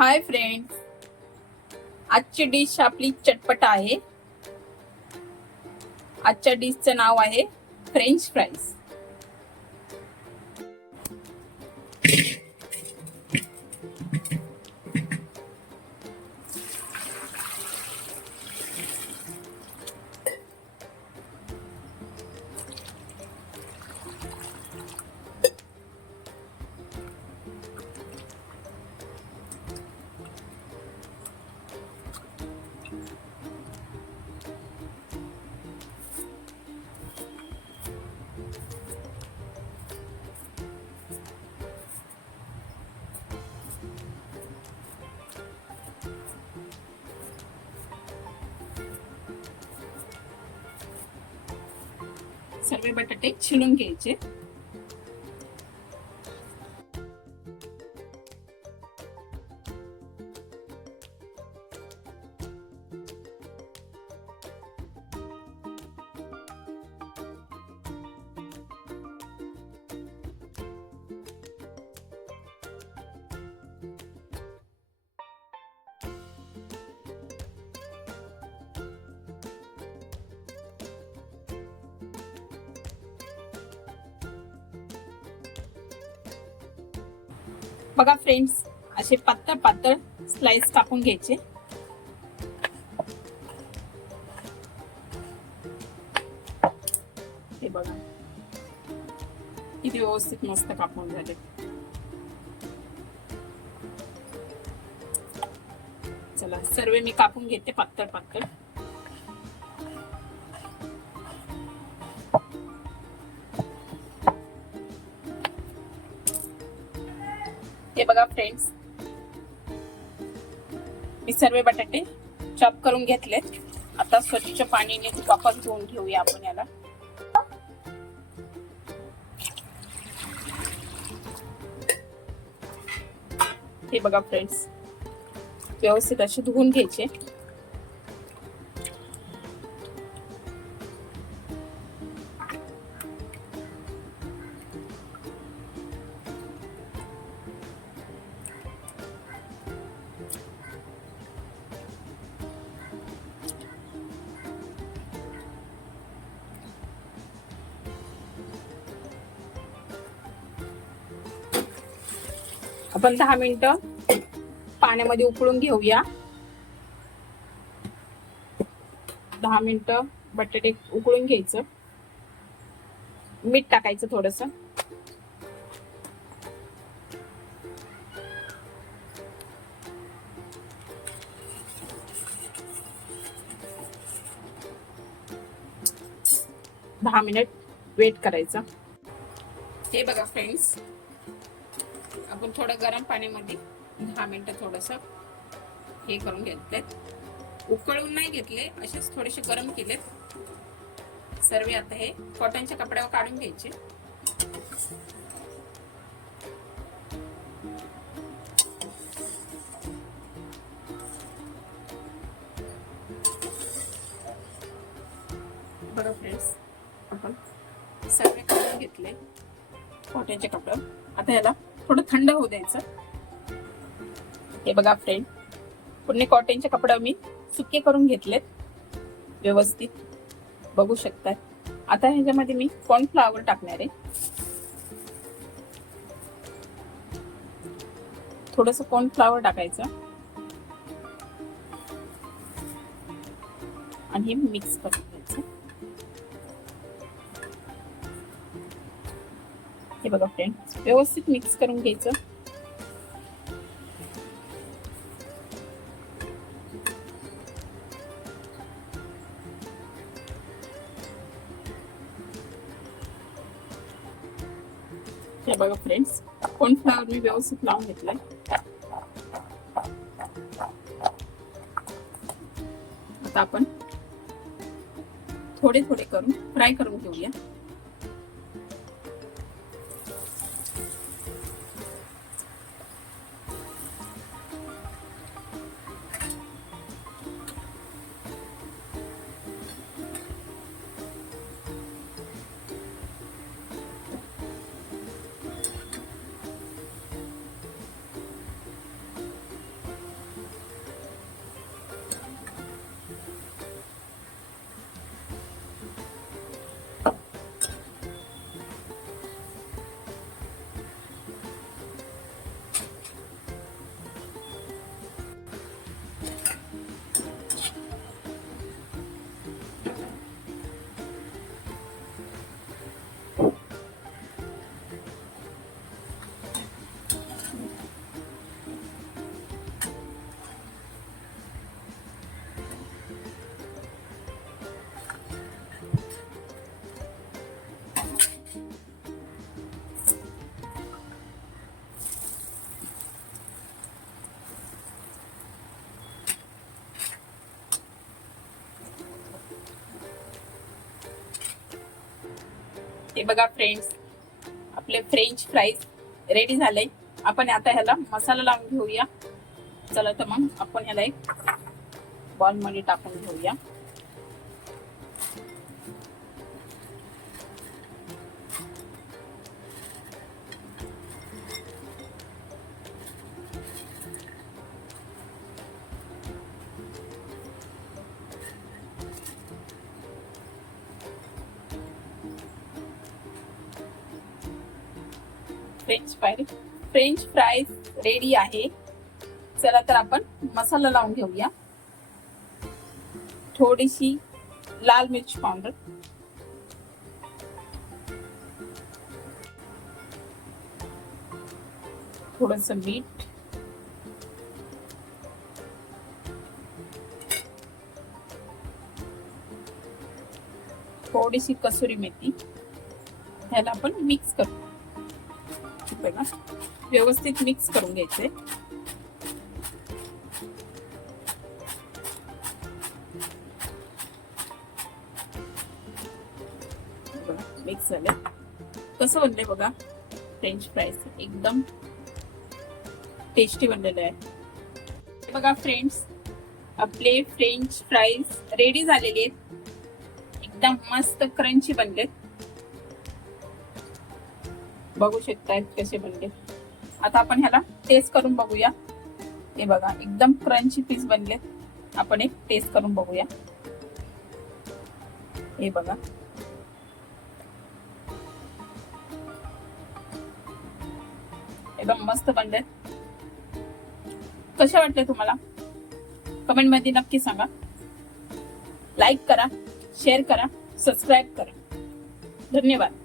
Hi friends, आजची dish आपली चटपट आहे. आजच्या डिशचं नाव आहे फ्रेंच फ्राईज. सर्व बटाटे छिलून घ्यायचे. बघा फ्रेंड्स, असे पातळ पातळ स्लाइस कापून घ्यायचे. हे बघा किती व्यवस्थित मस्त कापून झाले. चला सर्व मी कापून घेते पातळ पातळ. हे बघा फ्रेंड्स, मी सर्व बटाटे चॉप करून घेतलेत. आता स्वच्छ पाणीने वापस धुवून घेऊया आपण याला. हे बघा फ्रेंड्स, व्यवस्थित असे धुवून घ्यायचे. आपण 10 मिनिटं पाण्यामध्ये उकळून घेऊया. 10 मिनिटं बटाटे उकळून घ्यायचं. मीठ टाकायचं थोडस. दहा मिनिट वेट करायचं. हे बघा फ्रेंड्स, आपण थोडं गरम पाण्यामध्ये 10 मिनिटं थोडस हे करून घेतले. उकळून नाही घेतले, असेच थोडेसे गरम केलेत सर्व. आता हे कॉटनच्या कपड्यावर काढून घ्यायचे. बघा फ्रेंड्स, आपण सर्व काढून घेतले कॉटनच्या कपड्यावर. आता याला थोडं थंड होऊ द्यायचं. हे बघा फ्रेंड, पुन्हा कॉटनच्या कपड्यावर मी सुके करून घेतलेत व्यवस्थित, बघू शकता. आता ह्याच्यामध्ये मी कॉर्नफ्लॉवर टाकणार आहे. थोडस कॉर्नफ्लॉवर टाकायचं आणि हे मिक्स करून घ्यायचं. हे बघा फ्रेंड, व्यवस्थित मिक्स करून घ्यायचं. हे बघा फ्रेंड्स, कॉर्नफ्लॉवर मी व्यवस्थित लावून घेतलाय. आता आपण थोडे थोडे करून फ्राय करून घेऊया. हे बघा फ्रेंड्स, आपले फ्रेंच फ्राईज रेडी झाले. आपण आता ह्याला मसाला लावून घेऊया. चला तर मग आपण ह्याला एक बॉल मध्ये टाकून घेऊया. फ्रेंच फ्राईज रेडी आहे. चला तर आपण मसाला लावून घेऊया. थोडीशी लाल मिर्च पावडर, थोडंसं मीठ, थोडीशी कसुरी मेथी, ह्याला आपण मिक्स करू. बघा, व्यवस्थित मिक्स करून घ्यायचे. मिक्स झाले. कसं बनले बघा फ्रेंच फ्राईज, एकदम टेस्टी बनलेलं आहे. बघा फ्रेंड्स, आपले फ्रेंच फ्राईज रेडी झालेले आहेत. एकदम मस्त क्रंची बनलेत. बघू शकताय कसे बनले. आता आपण ह्याला टेस्ट करून बघूया. हे बघा, एकदम क्रंची पीस बनलेत. आपण एक टेस्ट करून बघूया. हे बघा, एकदम मस्त बनलेत. कसे वाटले तुम्हाला कमेंट मध्ये नक्की सांगा. लाईक करा, शेअर करा, सबस्क्राईब करा. धन्यवाद.